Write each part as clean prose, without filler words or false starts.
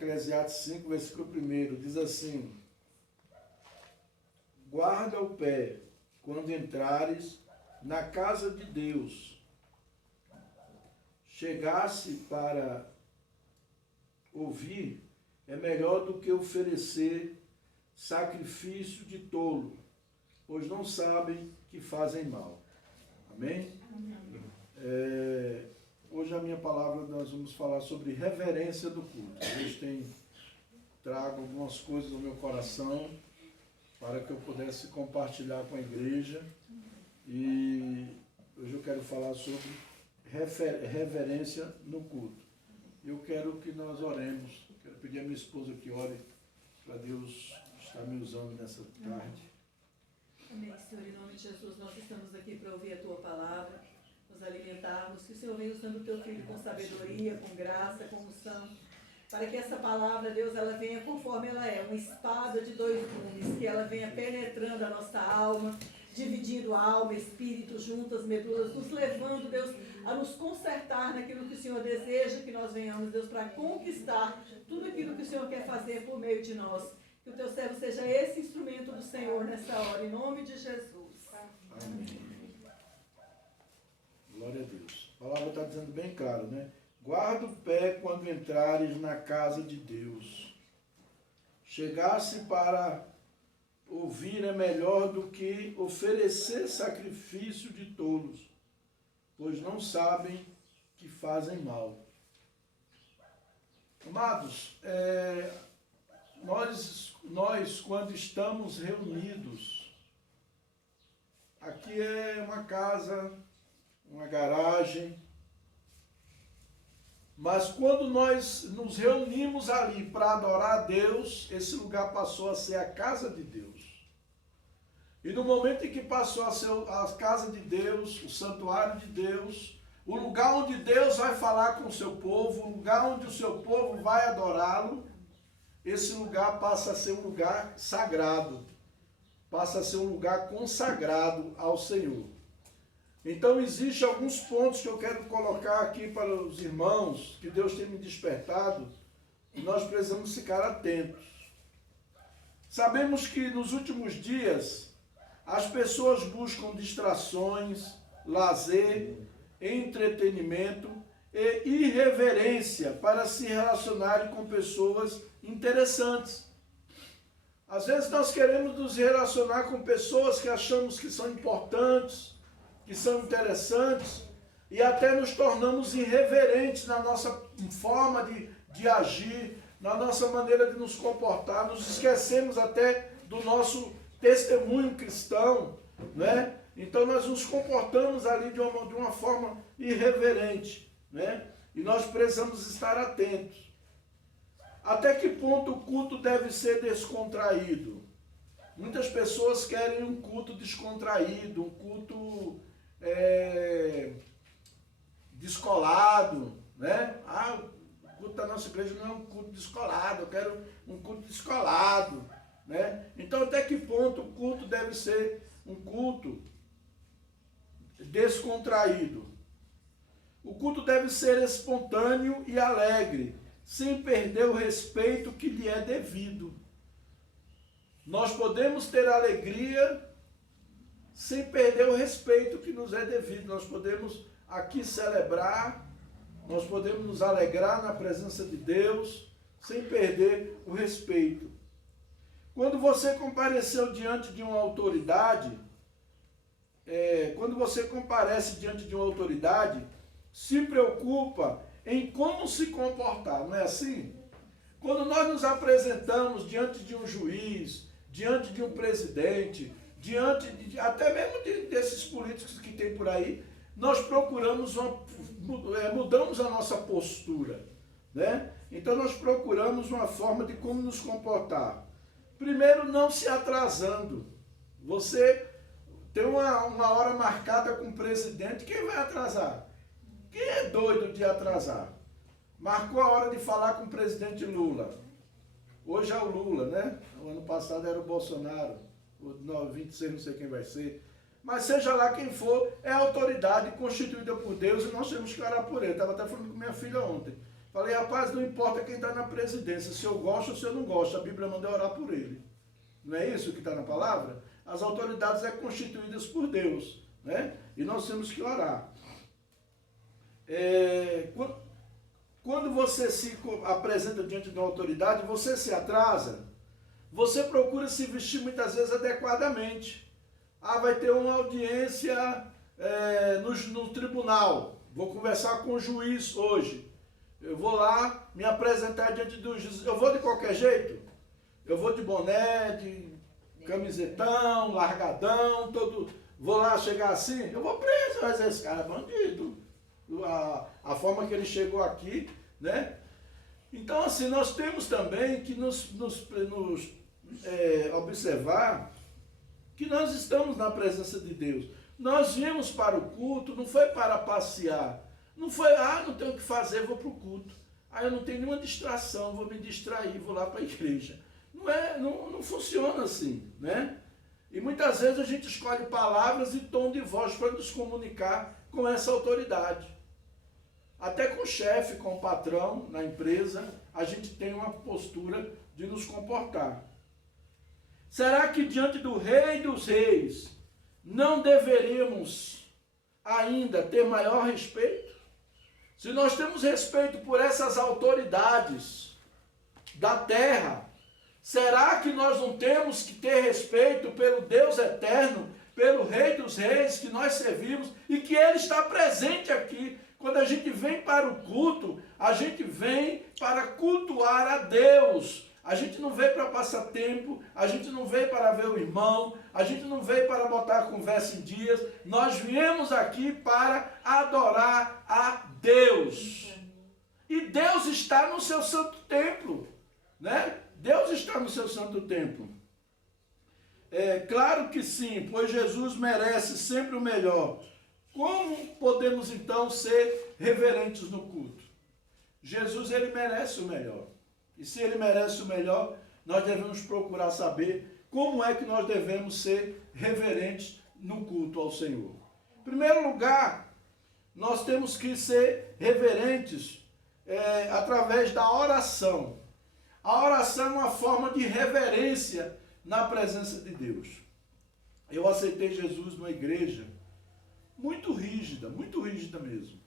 Eclesiastes 5, versículo 1, diz assim: guarda o pé quando entrares na casa de Deus. Chegar-se para ouvir é melhor do que oferecer sacrifício de tolo, pois não sabem que fazem mal. Amém? Hoje a minha palavra nós vamos falar sobre reverência do culto. Deus tem trago algumas coisas no meu coração para que eu pudesse compartilhar com a igreja, e hoje eu quero falar sobre reverência no culto. Eu quero que nós oremos, quero pedir a minha esposa que ore para Deus estar me usando nessa tarde. Amém, Senhor, em nome de Jesus, nós estamos aqui para ouvir a Tua palavra, nos alimentarmos, que o Senhor venha usando o Teu Filho com sabedoria, com graça, com unção, para que essa palavra, Deus, ela venha conforme ela é, uma espada de dois gumes, que ela venha penetrando a nossa alma, dividindo alma, espírito, juntas, medulas, nos levando, Deus, a nos consertar naquilo que o Senhor deseja que nós venhamos, Deus, para conquistar tudo aquilo que o Senhor quer fazer por meio de nós. Que o Teu servo seja esse instrumento do Senhor nessa hora, em nome de Jesus. Amém. Glória a Deus. A palavra está dizendo bem claro, né? Guarda o pé quando entrares na casa de Deus. Chegar-se para ouvir é melhor do que oferecer sacrifício de tolos, pois não sabem que fazem mal. Amados, nós quando estamos reunidos, aqui é uma casa, uma garagem, mas quando nós nos reunimos ali para adorar a Deus, esse lugar passou a ser a casa de Deus. E no momento em que passou a ser a casa de Deus, o santuário de Deus, o lugar onde Deus vai falar com o seu povo, o lugar onde o seu povo vai adorá-lo, esse lugar passa a ser um lugar sagrado, passa a ser um lugar consagrado ao Senhor. Então, existem alguns pontos que eu quero colocar aqui para os irmãos, que Deus tem me despertado, e nós precisamos ficar atentos. Sabemos que nos últimos dias, as pessoas buscam distrações, lazer, entretenimento e irreverência para se relacionarem com pessoas interessantes. Às vezes nós queremos nos relacionar com pessoas que achamos que são importantes, que são interessantes, e até nos tornamos irreverentes na nossa forma de agir, na nossa maneira de nos comportar, nos esquecemos até do nosso testemunho cristão, né? Então nós nos comportamos ali de uma forma irreverente, né? E nós precisamos estar atentos. Até que ponto o culto deve ser descontraído? Muitas pessoas querem um culto descontraído, um culto descolado, né? O culto da nossa igreja não é um culto descolado, eu quero um culto descolado, né? Então, até que ponto o culto deve ser um culto descontraído? O culto deve ser espontâneo e alegre, sem perder o respeito que lhe é devido. Nós podemos ter alegria sem perder o respeito que nos é devido. Nós podemos aqui celebrar, nós podemos nos alegrar na presença de Deus, sem perder o respeito. Quando você compareceu diante de uma autoridade, quando você comparece diante de uma autoridade, se preocupa em como se comportar, não é assim? Quando nós nos apresentamos diante de um juiz, diante de um presidente, diante até mesmo desses políticos que tem por aí, nós procuramos, mudamos a nossa postura, né? Então nós procuramos uma forma de como nos comportar. Primeiro, não se atrasando. Você tem uma hora marcada com o presidente, quem vai atrasar? Quem é doido de atrasar? Marcou a hora de falar com o presidente Lula. Hoje é o Lula, né? O ano passado era o Bolsonaro. O 26 não sei quem vai ser. Mas seja lá quem for, é a autoridade constituída por Deus e nós temos que orar por ele. Estava até falando com minha filha ontem. Falei, rapaz, não importa quem está na presidência, se eu gosto ou se eu não gosto, a Bíblia manda orar por ele. Não é isso que está na palavra? As autoridades são constituídas por Deus, né? E nós temos que orar. Quando você se apresenta diante de uma autoridade, você se atrasa, você procura se vestir muitas vezes adequadamente. Ah, vai ter uma audiência no tribunal, vou conversar com o juiz hoje. Eu vou lá me apresentar diante do juiz. Eu vou de qualquer jeito? Eu vou de boné, de camisetão, largadão, vou lá chegar assim, eu vou preso, mas esse cara é bandido. A forma que ele chegou aqui, né? Então, assim, nós temos também que nos observar que nós estamos na presença de Deus. Nós viemos para o culto, não foi para passear. Não foi, não tenho o que fazer, vou para o culto. Eu não tenho nenhuma distração, vou me distrair, vou lá para a igreja. Não funciona assim, né? E muitas vezes a gente escolhe palavras e tom de voz para nos comunicar com essa autoridade. Até com o chefe, com o patrão na empresa, a gente tem uma postura de nos comportar. Será que diante do Rei dos Reis não deveríamos ainda ter maior respeito? Se nós temos respeito por essas autoridades da terra, será que nós não temos que ter respeito pelo Deus eterno, pelo Rei dos Reis que nós servimos e que Ele está presente aqui? Quando a gente vem para o culto, a gente vem para cultuar a Deus. A gente não veio para passar tempo, a gente não veio para ver o irmão, a gente não veio para botar a conversa em dias. Nós viemos aqui para adorar a Deus. E Deus está no seu santo templo, né? Deus está no seu santo templo. Claro que sim, pois Jesus merece sempre o melhor. Como podemos então ser reverentes no culto? Jesus, ele merece o melhor. E se ele merece o melhor, nós devemos procurar saber como é que nós devemos ser reverentes no culto ao Senhor. Em primeiro lugar, nós temos que ser reverentes através da oração. A oração é uma forma de reverência na presença de Deus. Eu aceitei Jesus numa igreja muito rígida mesmo,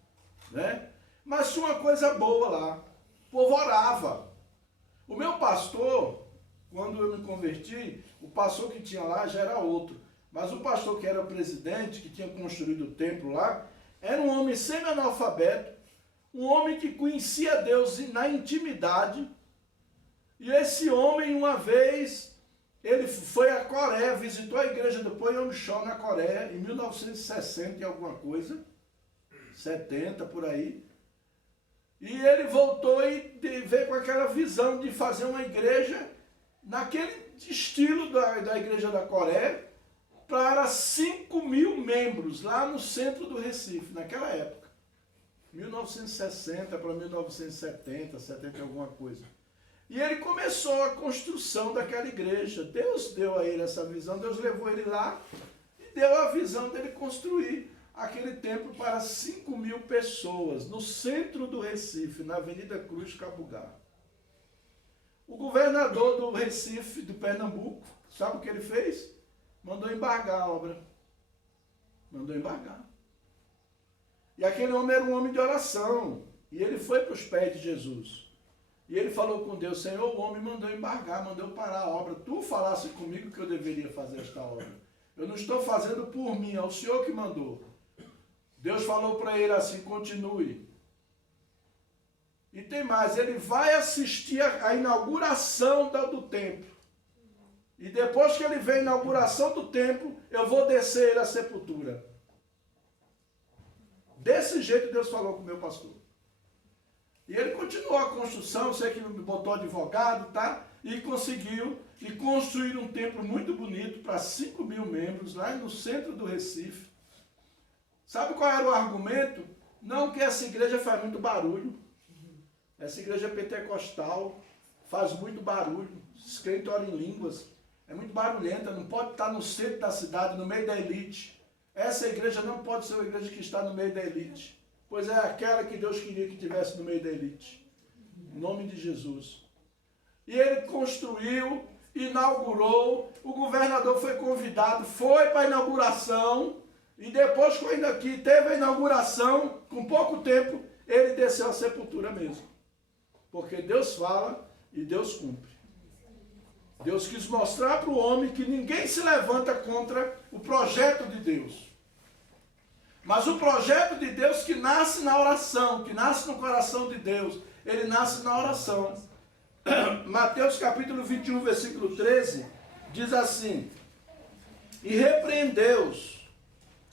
né? Mas tinha uma coisa boa lá, o povo orava. O meu pastor, quando eu me converti, o pastor que tinha lá já era outro, mas o pastor que era o presidente, que tinha construído o templo lá, era um homem semi-analfabeto, um homem que conhecia Deus na intimidade, e esse homem, uma vez, ele foi à Coreia, visitou a igreja do Poyonchon na Coreia, em 1960 e alguma coisa, 70 por aí. E ele voltou e veio com aquela visão de fazer uma igreja naquele estilo da igreja da Coreia, para 5.000 membros, lá no centro do Recife, naquela época. 1960 para 1970, 70 alguma coisa. E ele começou a construção daquela igreja. Deus deu a ele essa visão, Deus levou ele lá e deu a visão dele construir aquele templo para 5.000 pessoas, no centro do Recife, na Avenida Cruz Cabugá. O governador do Recife, do Pernambuco, sabe o que ele fez? Mandou embargar a obra. Mandou embargar. E aquele homem era um homem de oração. E ele foi para os pés de Jesus. E ele falou com Deus, Senhor, o homem mandou embargar, mandou parar a obra. Tu falasse comigo que eu deveria fazer esta obra. Eu não estou fazendo por mim, é o Senhor que mandou. Deus falou para ele assim, continue. E tem mais, ele vai assistir a inauguração do templo. E depois que ele vê a inauguração do templo, eu vou descer ele à sepultura. Desse jeito Deus falou com o meu pastor. E ele continuou a construção, sei que botou advogado, tá? E conseguiu construir um templo muito bonito para 5.000 membros, lá no centro do Recife. Sabe qual era o argumento? Não, que essa igreja faz muito barulho. Essa igreja pentecostal faz muito barulho. Os crentes oram em línguas. É muito barulhenta, não pode estar no centro da cidade, no meio da elite. Essa igreja não pode ser uma igreja que está no meio da elite. Pois é aquela que Deus queria que estivesse no meio da elite. Em nome de Jesus. E ele construiu, inaugurou, o governador foi convidado, foi para a inauguração, e depois, quando aqui teve a inauguração, com pouco tempo, ele desceu à sepultura mesmo. Porque Deus fala e Deus cumpre. Deus quis mostrar para o homem que ninguém se levanta contra o projeto de Deus. Mas o projeto de Deus que nasce na oração, que nasce no coração de Deus, ele nasce na oração. Mateus capítulo 21, versículo 13, diz assim: e repreendeu-os,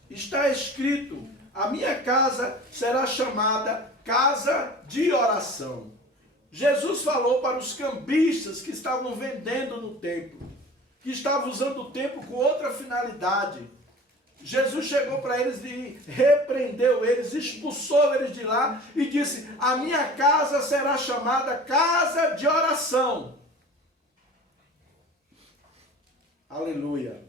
está escrito, a minha casa será chamada casa de oração. Jesus falou para os cambistas que estavam vendendo no templo, que estavam usando o templo com outra finalidade. Jesus chegou para eles e repreendeu eles, expulsou eles de lá e disse: a minha casa será chamada casa de oração. Aleluia.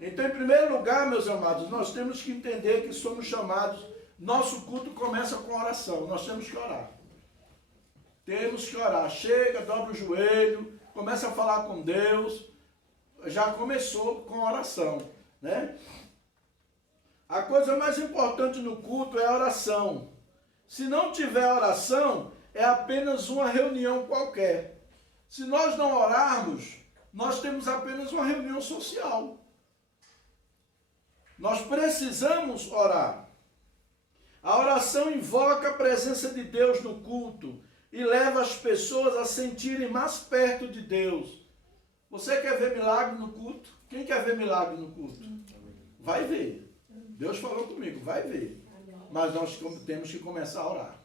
Então, em primeiro lugar, meus amados, nós temos que entender que somos chamados, nosso culto começa com oração, nós temos que orar. Temos que orar. Chega, dobra o joelho, começa a falar com Deus. Já começou com oração, né? A coisa mais importante no culto é a oração. Se não tiver oração, é apenas uma reunião qualquer. Se nós não orarmos, nós temos apenas uma reunião social. Nós precisamos orar. A oração invoca a presença de Deus no culto e leva as pessoas a sentirem mais perto de Deus. Você quer ver milagre no culto? Quem quer ver milagre no culto? Vai ver. Deus falou comigo, vai ver. Mas nós temos que começar a orar.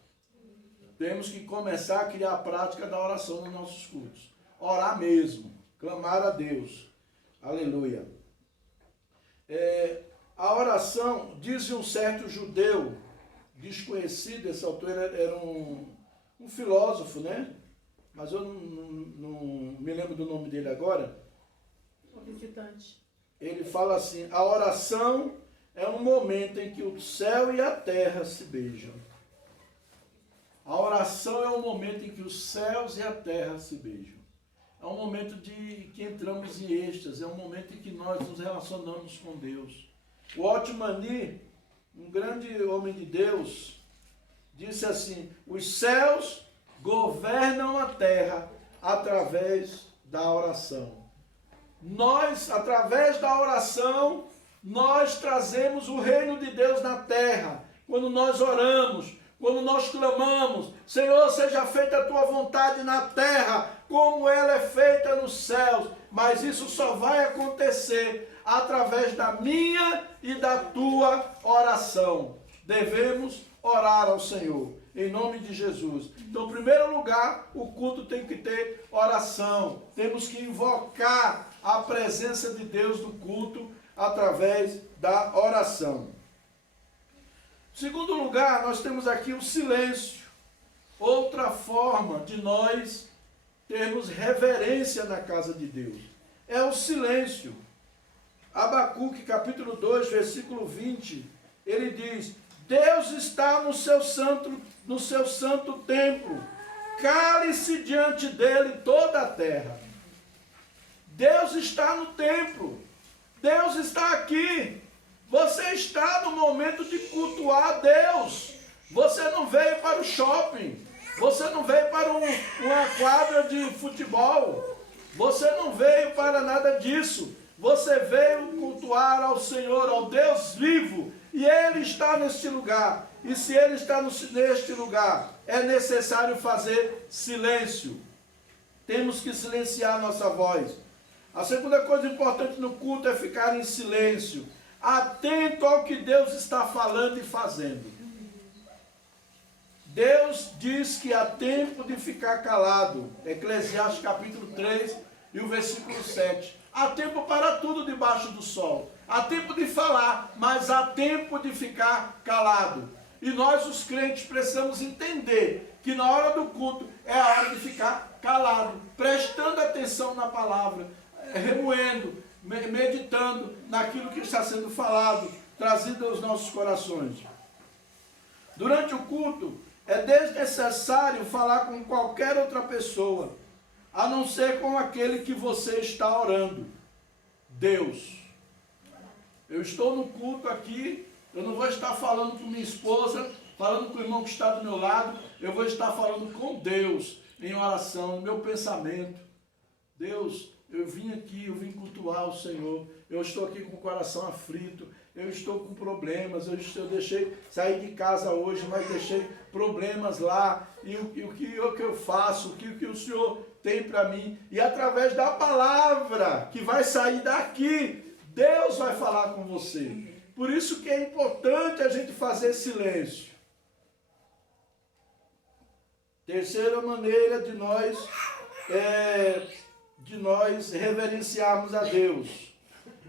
Temos que começar a criar a prática da oração nos nossos cultos. Orar mesmo. Clamar a Deus. Aleluia. A oração, diz um certo judeu, desconhecido, essa altura era um filósofo, né? Mas eu não me lembro do nome dele agora. O visitante. Ele fala assim: a oração é um momento em que o céu e a terra se beijam. A oração é um momento em que os céus e a terra se beijam. É um momento que entramos em êxtase, é um momento em que nós nos relacionamos com Deus. O Otmani, um grande homem de Deus, disse assim: os céus governam a terra através da oração. Nós, através da oração, nós trazemos o reino de Deus na terra. Quando nós oramos, quando nós clamamos: Senhor, seja feita a tua vontade na terra, como ela é feita nos céus. Mas isso só vai acontecer através da minha e da tua oração. Devemos orar ao Senhor, em nome de Jesus. Então, em primeiro lugar, o culto tem que ter oração. Temos que invocar a presença de Deus no culto através da oração. Em segundo lugar, nós temos aqui o silêncio. Outra forma de nós termos reverência na casa de Deus é o silêncio. Abacuque, capítulo 2, versículo 20, ele diz: Deus está no seu santo templo, cale-se diante dele toda a terra. Deus está no templo, Deus está aqui. Você está no momento de cultuar a Deus. Você não veio para o shopping, você não veio para uma quadra de futebol, você não veio para nada disso. Você veio cultuar ao Senhor, ao Deus vivo, e Ele está neste lugar. E se Ele está neste lugar, é necessário fazer silêncio. Temos que silenciar nossa voz. A segunda coisa importante no culto é ficar em silêncio, atento ao que Deus está falando e fazendo. Deus diz que há tempo de ficar calado. Eclesiastes capítulo 3 e o versículo 7. Há tempo para tudo debaixo do sol. Há tempo de falar, mas há tempo de ficar calado. E nós, os crentes, precisamos entender que na hora do culto é a hora de ficar calado, prestando atenção na palavra, remoendo, meditando naquilo que está sendo falado, trazido aos nossos corações. Durante o culto, É desnecessário falar com qualquer outra pessoa, a não ser com aquele que você está orando. Deus. Eu estou no culto aqui, eu não vou estar falando com minha esposa, falando com o irmão que está do meu lado, eu vou estar falando com Deus, em oração, no meu pensamento. Deus, eu vim aqui, eu vim cultuar o Senhor, eu estou aqui com o coração aflito, eu estou com problemas, eu deixei sair de casa hoje, mas deixei problemas lá, e o que eu faço, o que o Senhor tem para mim, e através da palavra que vai sair daqui, Deus vai falar com você. Por isso que é importante a gente fazer silêncio. Terceira maneira de nós reverenciarmos a Deus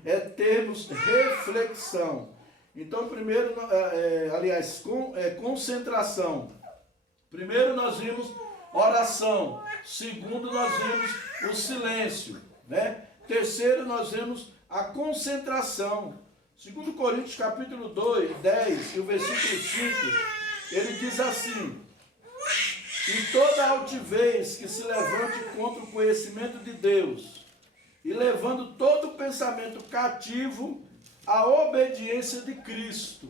é termos reflexão. Então, primeiro, concentração. Primeiro nós vimos oração. Segundo, nós vimos o silêncio, né? Terceiro, nós vimos a concentração. 2 Coríntios capítulo 2, 10 e o versículo 5, ele diz assim: e toda altivez que se levante contra o conhecimento de Deus, e levando todo pensamento cativo à obediência de Cristo.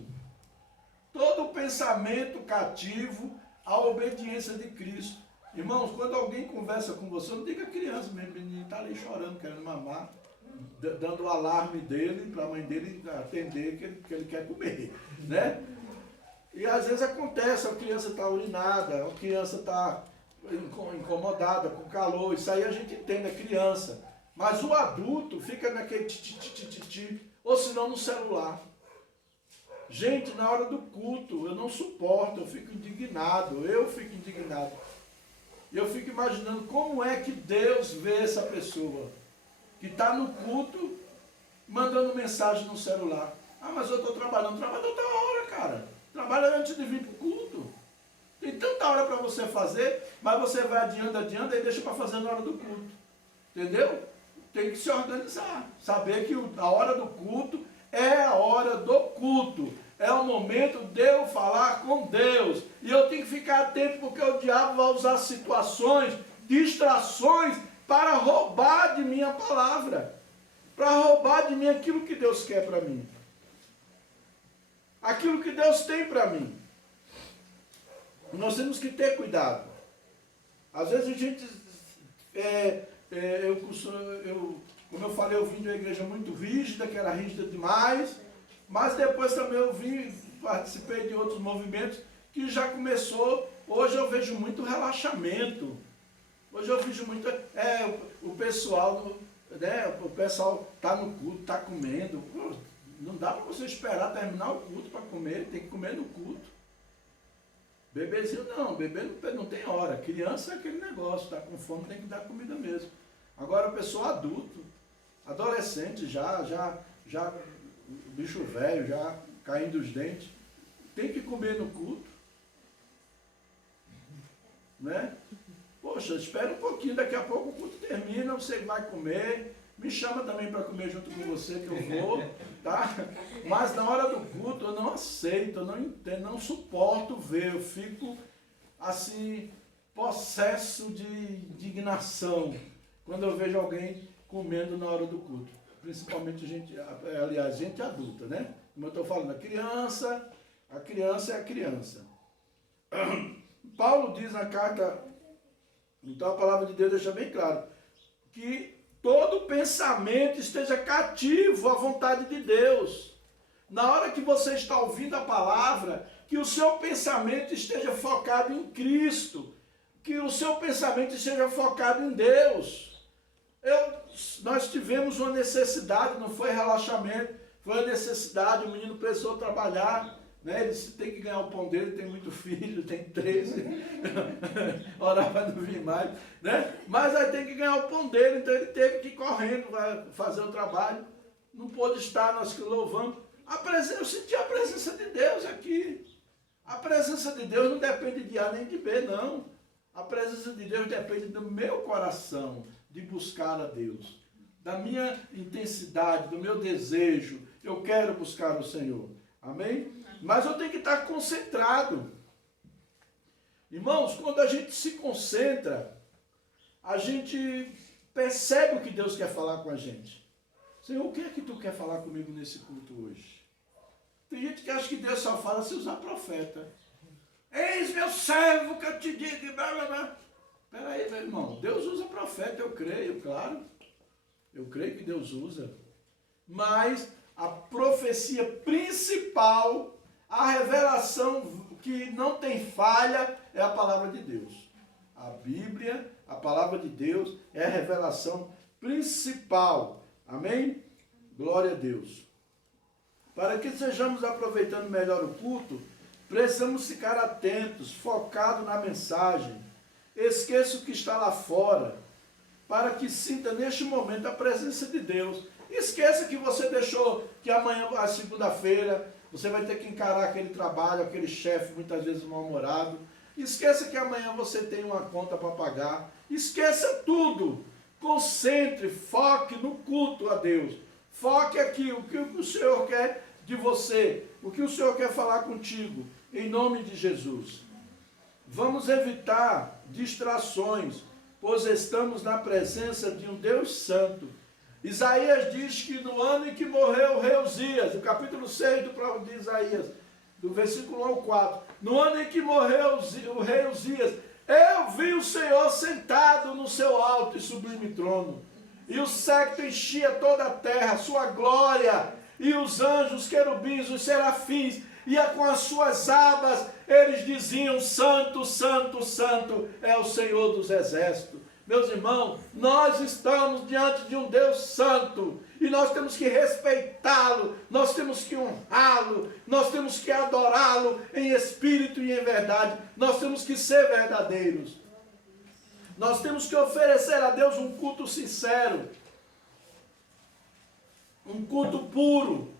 Todo pensamento cativo à obediência de Cristo. Irmãos, quando alguém conversa com você, não diga criança mesmo, o menino está ali chorando, querendo mamar, dando o alarme dele, para a mãe dele atender que ele quer comer, né? E às vezes acontece, a criança está urinada, a criança está incomodada com calor, isso aí a gente entende, a criança. Mas o adulto fica naquele ti, ou senão no celular. Gente, na hora do culto, eu não suporto, eu fico indignado. E eu fico imaginando como é que Deus vê essa pessoa que está no culto, mandando mensagem no celular. Ah, mas eu estou trabalhando. Trabalha outra hora, cara. Trabalha antes de vir para o culto. Tem tanta hora para você fazer, mas você vai adiando e deixa para fazer na hora do culto. Entendeu? Tem que se organizar. Saber que a hora do culto é a hora do culto. É o momento de eu falar com Deus. E eu tenho que ficar atento porque o diabo vai usar situações, distrações, para roubar de mim a palavra. Para roubar de mim aquilo que Deus quer para mim. Aquilo que Deus tem para mim. Nós temos que ter cuidado. Às vezes a gente... como eu falei, eu vim de uma igreja muito rígida, que era rígida demais, mas depois também participei de outros movimentos que já começou, hoje eu vejo muito relaxamento, hoje eu vejo muito, o pessoal está no culto, está comendo, não dá para você esperar terminar o culto para comer, tem que comer no culto. Bebezinho não, bebê não tem hora, criança é aquele negócio, está com fome, tem que dar comida mesmo. Agora, pessoa adulto, adolescente, já bicho velho, já caindo os dentes, tem que comer no culto, né? Poxa, espera um pouquinho, daqui a pouco o culto termina, você vai comer, me chama também para comer junto com você, que eu vou, tá? Mas na hora do culto eu não aceito, eu não entendo, não suporto ver, eu fico assim, possesso de indignação, quando eu vejo alguém comendo na hora do culto. Principalmente gente adulta, né? Como eu estou falando, a criança é a criança. Paulo diz na carta, então a palavra de Deus deixa bem claro, que todo pensamento esteja cativo à vontade de Deus. Na hora que você está ouvindo a palavra, que o seu pensamento esteja focado em Cristo, que o seu pensamento esteja focado em Deus. Nós tivemos uma necessidade, não foi relaxamento, foi uma necessidade, o menino precisou trabalhar, né? Ele tem que ganhar o pão dele, tem muito filho, tem 13, orar para não vir mais, né? Mas aí tem que ganhar o pão dele, então ele teve que ir correndo, vai fazer o trabalho, não pôde estar, nós que louvamos. Eu senti a presença de Deus aqui. A presença de Deus não depende de A nem de B, não. A presença de Deus depende do meu coração, de buscar a Deus, da minha intensidade, do meu desejo. Eu quero buscar o Senhor. Amém? Mas eu tenho que estar concentrado. Irmãos, quando a gente se concentra, a gente percebe o que Deus quer falar com a gente. Senhor, o que é que tu quer falar comigo nesse culto hoje? Tem gente que acha que Deus só fala se usar profeta. Eis meu servo que eu te digo, e blá blá blá. Peraí, meu irmão, Deus usa profeta, eu creio, claro. Eu creio que Deus usa. Mas a profecia principal, a revelação que não tem falha, é a palavra de Deus. A Bíblia, a palavra de Deus, é a revelação principal. Amém? Glória a Deus. Para que sejamos aproveitando melhor o culto, precisamos ficar atentos, focados na mensagem. Esqueça o que está lá fora, para que sinta neste momento a presença de Deus. Esqueça que você deixou, que amanhã, a segunda-feira, você vai ter que encarar aquele trabalho, aquele chefe muitas vezes mal-humorado. Esqueça que amanhã você tem uma conta para pagar. Esqueça tudo. Concentre, foque no culto a Deus. Foque aqui, o que o Senhor quer de você, o que o Senhor quer falar contigo, em nome de Jesus. Vamos evitar distrações, pois estamos na presença de um Deus santo. Isaías diz que no ano em que morreu o rei Uzias, no capítulo 6 do próprio de Isaías, do versículo 1 ao 4, no ano em que morreu o rei Uzias, eu vi o Senhor sentado no seu alto e sublime trono, e o séquito enchia toda a terra, sua glória, e os anjos, os querubins, os serafins, ia com as suas abas, eles diziam, santo, santo, santo é o Senhor dos exércitos. Meus irmãos, nós estamos diante de um Deus santo, e nós temos que respeitá-lo, nós temos que honrá-lo, nós temos que adorá-lo em espírito e em verdade, nós temos que ser verdadeiros. Nós temos que oferecer a Deus um culto sincero, um culto puro.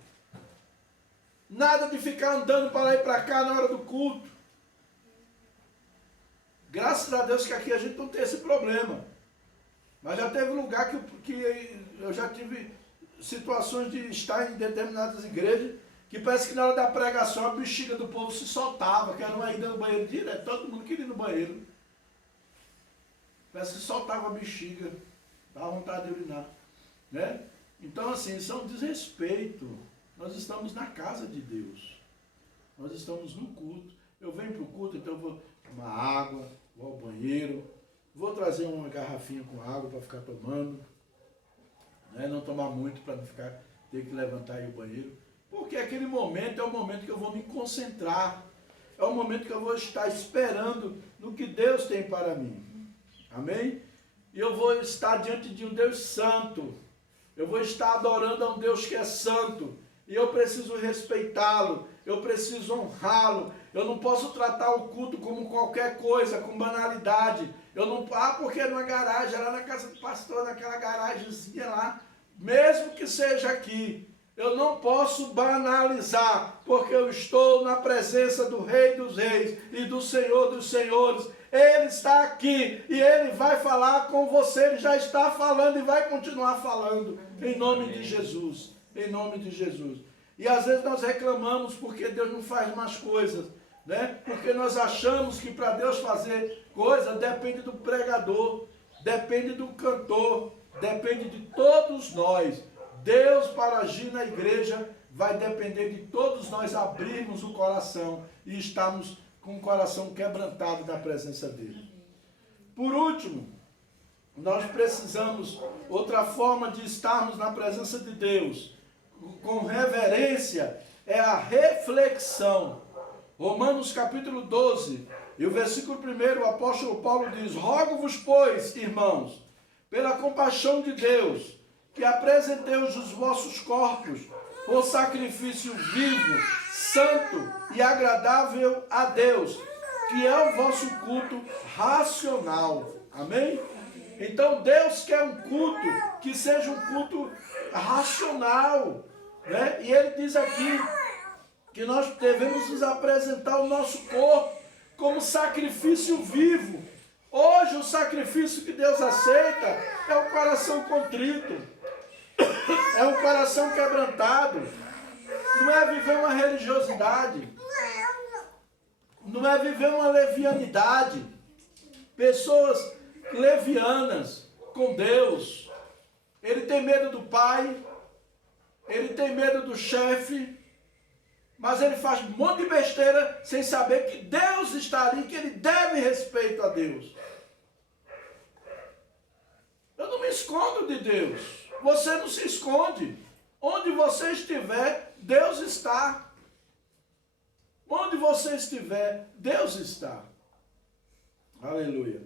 Nada de ficar andando para lá e para cá na hora do culto. Graças a Deus que aqui a gente não tem esse problema. Mas já teve lugar que eu já tive situações de estar em determinadas igrejas, que parece que na hora da pregação a bexiga do povo se soltava, que era uma ida no banheiro direto, todo mundo queria ir no banheiro. Parece que soltava a bexiga, dava vontade de urinar, né? Então assim, isso é um desrespeito. Nós estamos na casa de Deus. Nós estamos no culto. Eu venho para o culto, então eu vou tomar água, vou ao banheiro, vou trazer uma garrafinha com água para ficar tomando, né? Não tomar muito para não ter que levantar e ir ao banheiro. Porque aquele momento é o momento que eu vou me concentrar. É o momento que eu vou estar esperando no que Deus tem para mim. Amém? E eu vou estar diante de um Deus santo. Eu vou estar adorando a um Deus que é santo. E eu preciso respeitá-lo, eu preciso honrá-lo. Eu não posso tratar o culto como qualquer coisa, com banalidade. Eu não, porque é numa garagem, lá na casa do pastor, naquela garagemzinha lá, mesmo que seja aqui, eu não posso banalizar, porque eu estou na presença do Rei dos Reis e do Senhor dos Senhores. Ele está aqui e Ele vai falar com você, Ele já está falando e vai continuar falando, em nome de Jesus. Em nome de Jesus. E às vezes nós reclamamos porque Deus não faz mais coisas, né? Porque nós achamos que para Deus fazer coisa depende do pregador, depende do cantor, depende de todos nós. Deus, para agir na igreja, vai depender de todos nós abrirmos o coração e estarmos com o coração quebrantado na presença dele. Por último, nós precisamos, outra forma de estarmos na presença de Deus, com reverência, é a reflexão. Romanos capítulo 12, e o versículo 1, o apóstolo Paulo diz, rogo-vos, pois, irmãos, pela compaixão de Deus, que apresenteis os vossos corpos por sacrifício vivo, santo e agradável a Deus, que é o vosso culto racional. Amém? Então Deus quer um culto que seja um culto racional, né? E ele diz aqui que nós devemos nos apresentar o nosso corpo como sacrifício vivo. Hoje o sacrifício que Deus aceita é o coração contrito, é um coração quebrantado, não é viver uma religiosidade. não é viver uma levianidade. Pessoas levianas com Deus. Ele tem medo do pai, ele tem medo do chefe, mas ele faz um monte de besteira sem saber que Deus está ali, que ele deve respeito a Deus. Eu não me escondo de Deus. Você não se esconde. Onde você estiver, Deus está. Onde você estiver, Deus está. Aleluia.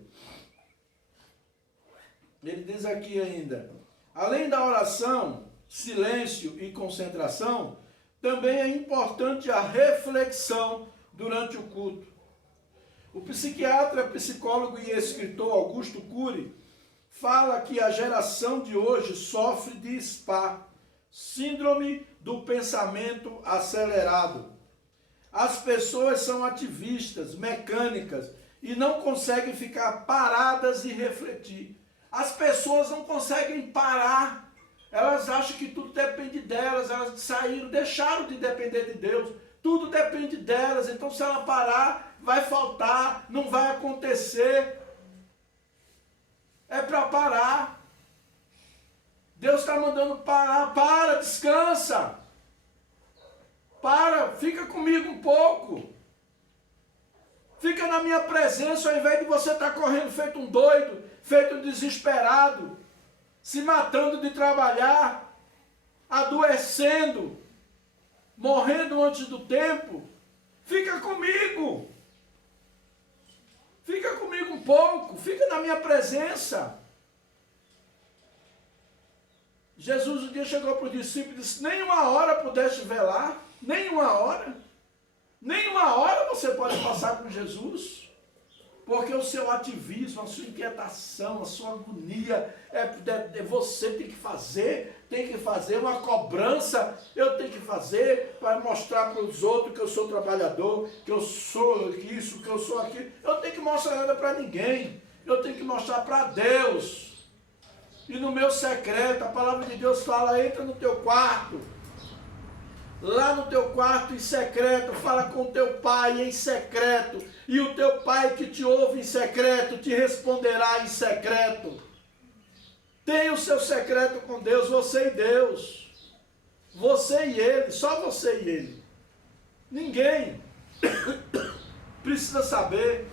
Ele diz aqui ainda, além da oração, silêncio e concentração, também é importante a reflexão durante o culto. O psiquiatra, psicólogo e escritor Augusto Cury fala que a geração de hoje sofre de SPA, síndrome do pensamento acelerado. As pessoas são ativistas, mecânicas e não conseguem ficar paradas e refletir. As pessoas não conseguem parar. Elas acham que tudo depende delas, elas saíram, deixaram de depender de Deus. Tudo depende delas, então se ela parar, vai faltar, não vai acontecer. É para parar. Deus está mandando parar. Para, descansa. Para, fica comigo um pouco. Fica na minha presença, ao invés de você estar correndo feito um doido, feito um desesperado, se matando de trabalhar, adoecendo, morrendo antes do tempo. Fica comigo. Fica comigo um pouco, fica na minha presença. Jesus um dia chegou para os discípulos e disse, nem uma hora pudeste velar, nem uma hora. Nem uma hora você pode passar com Jesus. Porque o seu ativismo, a sua inquietação, a sua agonia, você tem que fazer uma cobrança, eu tenho que fazer para mostrar para os outros que eu sou trabalhador, que eu sou isso, que eu sou aquilo. Eu tenho que mostrar nada para ninguém, eu tenho que mostrar para Deus. E no meu secreto, a palavra de Deus fala, entra no teu quarto, lá no teu quarto em secreto, fala com o teu pai em secreto, e o teu pai que te ouve em secreto, te responderá em secreto. Tenha o seu secreto com Deus, você e Deus. Você e Ele, só você e Ele. Ninguém precisa saber.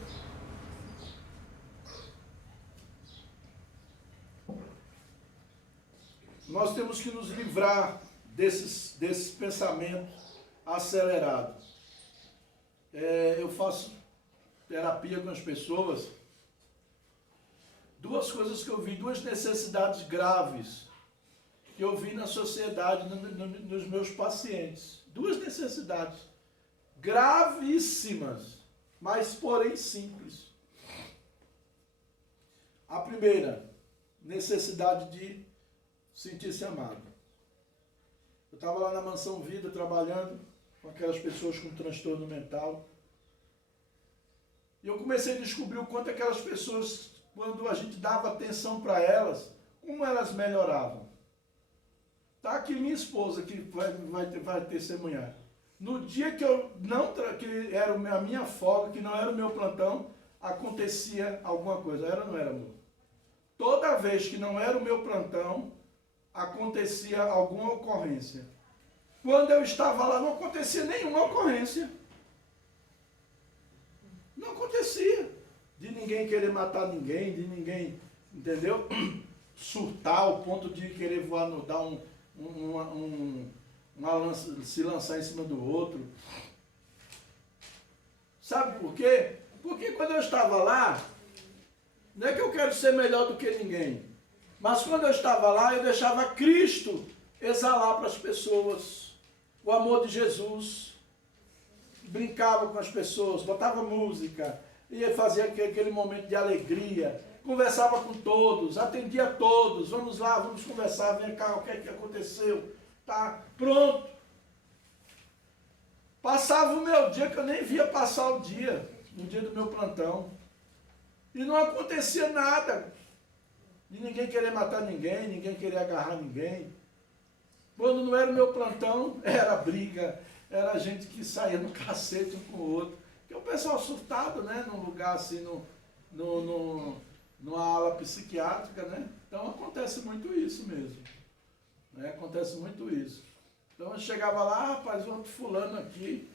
Nós temos que nos livrar desses pensamentos acelerados. Eu faço terapia com as pessoas. Duas coisas que eu vi, duas necessidades graves que eu vi na sociedade, nos meus pacientes. Duas necessidades gravíssimas, mas porém simples. A primeira, necessidade de sentir-se amado. Eu estava lá na Mansão Vida, trabalhando com aquelas pessoas com transtorno mental. E eu comecei a descobrir o quanto aquelas pessoas, quando a gente dava atenção para elas, como elas melhoravam. Está aqui minha esposa, que vai testemunhar. No dia que que era a minha folga, que não era o meu plantão, acontecia alguma coisa. Era ou não era, amor? Toda vez que não era o meu plantão, acontecia alguma ocorrência. Quando eu estava lá, não acontecia nenhuma ocorrência. Não acontecia. De ninguém querer matar ninguém, de ninguém, entendeu? Surtar ao ponto de querer voar, dar se lançar em cima do outro. Sabe por quê? Porque quando eu estava lá, não é que eu quero ser melhor do que ninguém, mas quando eu estava lá, eu deixava Cristo exalar para as pessoas o amor de Jesus. Brincava com as pessoas, botava música, ia fazer aquele momento de alegria, conversava com todos, atendia a todos, vamos lá, vamos conversar, vem cá, o que é que aconteceu? Tá, pronto. Passava o meu dia, que eu nem via passar o dia, no dia do meu plantão. E não acontecia nada. De ninguém querer matar ninguém, ninguém querer agarrar ninguém. Quando não era o meu plantão, era briga, era gente que saía no cacete um com o outro. Que é o pessoal surtado, né? Num lugar assim, numa ala psiquiátrica, né? Então acontece muito isso mesmo. Né? Acontece muito isso. Então eu chegava lá, rapaz, o outro fulano aqui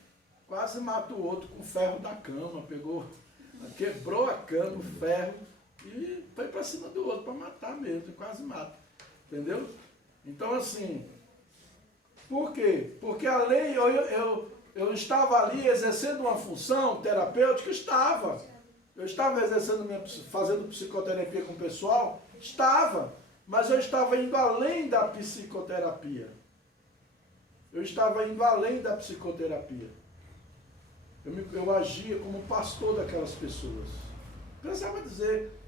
quase mata o outro com o ferro da cama, quebrou a cama, o ferro, e foi para cima do outro para matar mesmo, quase mata. Entendeu? Então assim, por quê? Porque além, eu estava ali exercendo uma função terapêutica, eu estava fazendo psicoterapia com o pessoal, mas eu estava indo além da psicoterapia. Eu estava indo além da psicoterapia. Eu agia como pastor daquelas pessoas. Não precisava dizer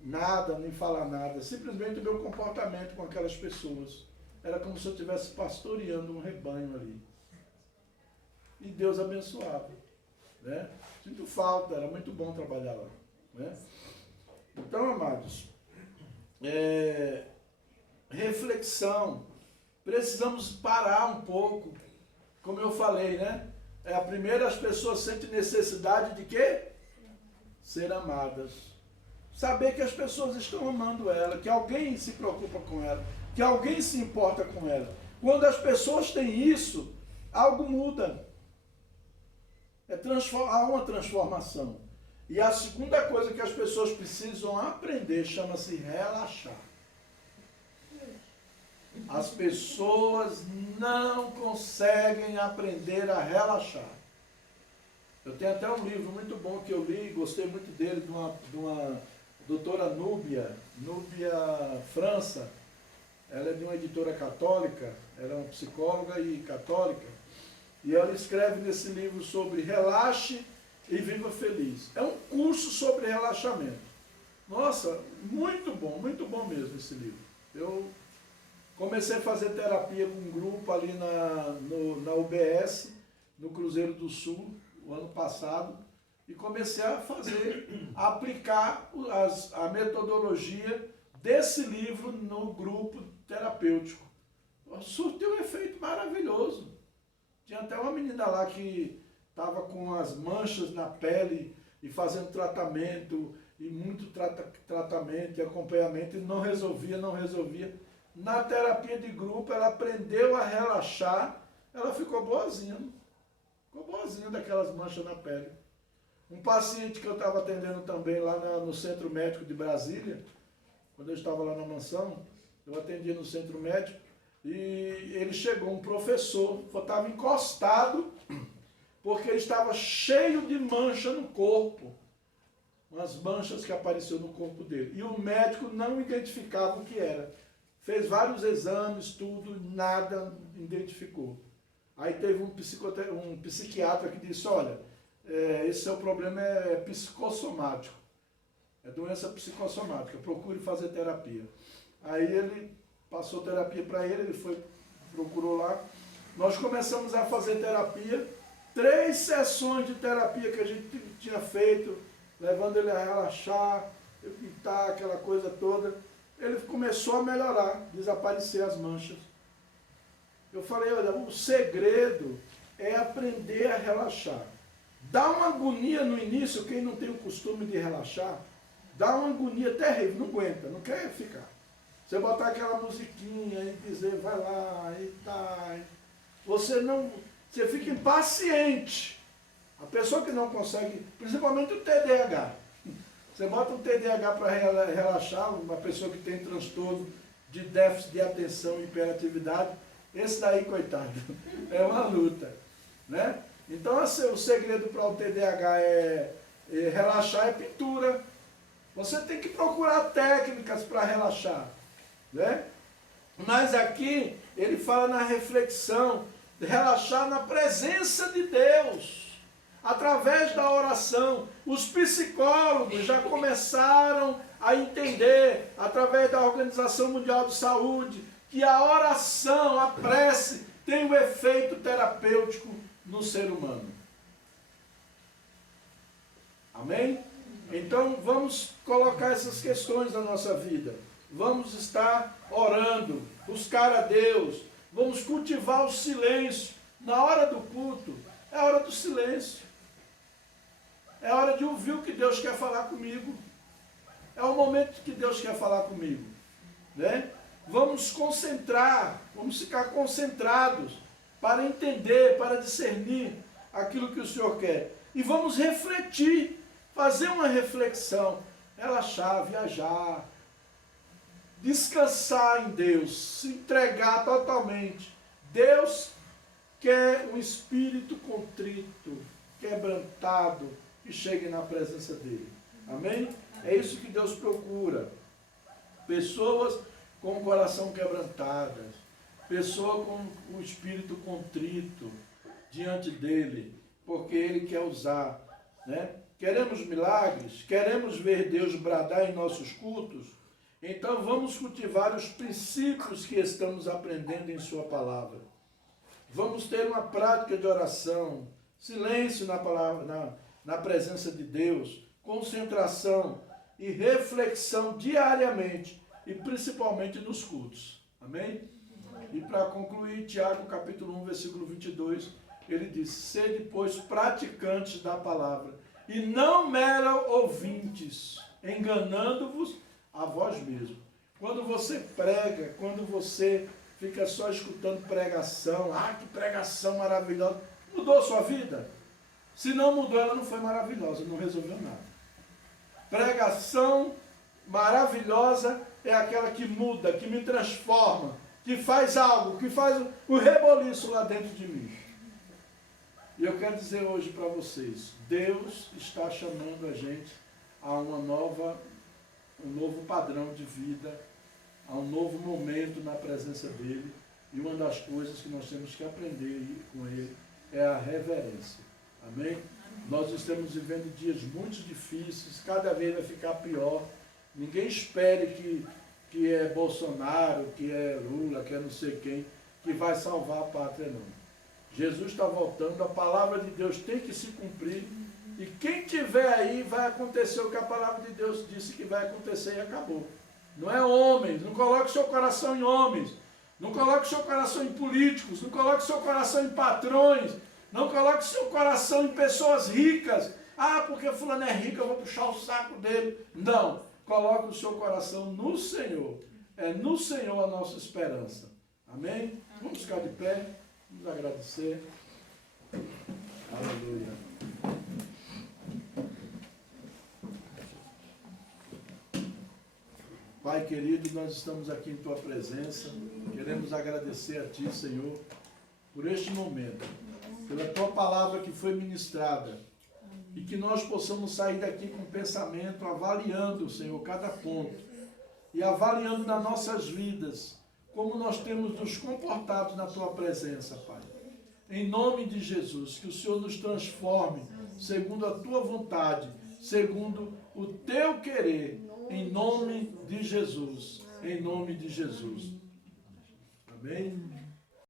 nada, nem falar nada. Simplesmente o meu comportamento com aquelas pessoas. Era como se eu estivesse pastoreando um rebanho ali. E Deus abençoava. Né? Sinto falta, era muito bom trabalhar lá. Né? Então, amados, reflexão. Precisamos parar um pouco. Como eu falei, né? A primeira, as pessoas sentem necessidade de quê? Ser amadas. Saber que as pessoas estão amando ela, que alguém se preocupa com ela, que alguém se importa com ela. Quando as pessoas têm isso, algo muda. Há uma transformação. E a segunda coisa que as pessoas precisam aprender chama-se relaxar. As pessoas não conseguem aprender a relaxar. Eu tenho até um livro muito bom que eu li, gostei muito dele, de uma doutora Núbia França. Ela é de uma editora católica, ela é uma psicóloga e católica, e ela escreve nesse livro sobre relaxe e viva feliz. É um curso sobre relaxamento. Nossa, muito bom mesmo esse livro. Eu comecei a fazer terapia com um grupo ali na UBS, no Cruzeiro do Sul, o ano passado, e comecei a aplicar a metodologia desse livro no grupo terapêutico. Surtiu um efeito maravilhoso. Tinha até uma menina lá que estava com as manchas na pele e fazendo tratamento, e muito tratamento e acompanhamento, e não resolvia. Na terapia de grupo, ela aprendeu a relaxar, ela ficou boazinha daquelas manchas na pele. Um paciente que eu estava atendendo também lá no Centro Médico de Brasília, quando eu estava lá na mansão, eu atendia no Centro Médico, e ele chegou, um professor, estava encostado, porque ele estava cheio de mancha no corpo, umas manchas que apareceram no corpo dele, e o médico não identificava o que era. Fez vários exames, tudo, nada identificou. Aí teve um psiquiatra que disse, olha, esse seu problema é psicossomático, é doença psicossomática, procure fazer terapia. Aí ele passou terapia para ele procurou lá, nós começamos a fazer terapia, 3 sessões de terapia que a gente tinha feito, levando ele a relaxar, evitar aquela coisa toda. Ele começou a melhorar, desaparecer as manchas. Eu falei, olha, o segredo é aprender a relaxar. Dá uma agonia no início, quem não tem o costume de relaxar, dá uma agonia terrível, não aguenta, não quer ficar. Você botar aquela musiquinha e dizer, vai lá, e tá. Você fica impaciente. A pessoa que não consegue, principalmente o TDAH. Você bota um TDAH para relaxar, uma pessoa que tem transtorno de déficit de atenção e hiperatividade, esse daí, coitado, é uma luta. Né? Então, assim, o segredo para o TDAH relaxar é pintura. Você tem que procurar técnicas para relaxar. Né? Mas aqui, ele fala na reflexão, relaxar na presença de Deus. Através da oração, os psicólogos já começaram a entender, através da Organização Mundial de Saúde, que a oração, a prece, tem um efeito terapêutico no ser humano. Amém? Então, vamos colocar essas questões na nossa vida. Vamos estar orando, buscar a Deus, vamos cultivar o silêncio. Na hora do culto, é a hora do silêncio. É hora de ouvir o que Deus quer falar comigo. É o momento que Deus quer falar comigo, né? Vamos concentrar, vamos ficar concentrados para entender, para discernir aquilo que o Senhor quer. E vamos refletir, fazer uma reflexão, relaxar, viajar, descansar em Deus, se entregar totalmente. Deus quer um espírito contrito, quebrantado, que chegue na presença dele. Amém? É isso que Deus procura. Pessoas com o coração quebrantadas, pessoa com o espírito contrito diante dele, porque ele quer usar, né? Queremos milagres, queremos ver Deus bradar em nossos cultos, então vamos cultivar os princípios que estamos aprendendo em sua palavra. Vamos ter uma prática de oração, silêncio na palavra, na presença de Deus, concentração e reflexão diariamente, e principalmente nos cultos. Amém? E para concluir, Tiago capítulo 1, versículo 22, ele diz: sede, pois, praticantes da palavra, e não mero ouvintes, enganando-vos a vós mesmos. Quando você prega, quando você fica só escutando pregação, que pregação maravilhosa, mudou a sua vida? Se não mudou, ela não foi maravilhosa, não resolveu nada. Pregação maravilhosa é aquela que muda, que me transforma, que faz algo, que faz o reboliço lá dentro de mim. E eu quero dizer hoje para vocês, Deus está chamando a gente a um novo padrão de vida, a um novo momento na presença dele. E uma das coisas que nós temos que aprender com ele é a reverência. Amém? Nós estamos vivendo dias muito difíceis, cada vez vai ficar pior. Ninguém espere que é Bolsonaro, que é Lula, que é não sei quem, que vai salvar a pátria, não. Jesus está voltando, a palavra de Deus tem que se cumprir, e quem tiver aí vai acontecer o que a palavra de Deus disse que vai acontecer e acabou. Não é homens, não coloque seu coração em homens, não coloque seu coração em políticos, não coloque seu coração em patrões, não coloque seu coração em pessoas ricas. Porque fulano é rico, eu vou puxar o saco dele. Não, coloque o seu coração no Senhor. É no Senhor a nossa esperança. Amém? Vamos ficar de pé, vamos agradecer. Aleluia. Pai querido, nós estamos aqui em Tua presença, queremos agradecer a Ti, Senhor, por este momento, pela Tua palavra que foi ministrada, e que nós possamos sair daqui com pensamento, avaliando, Senhor, cada ponto, e avaliando nas nossas vidas, como nós temos nos comportado na Tua presença, Pai. Em nome de Jesus, que o Senhor nos transforme, segundo a Tua vontade, segundo o Teu querer, em nome de Jesus. Em nome de Jesus. Amém?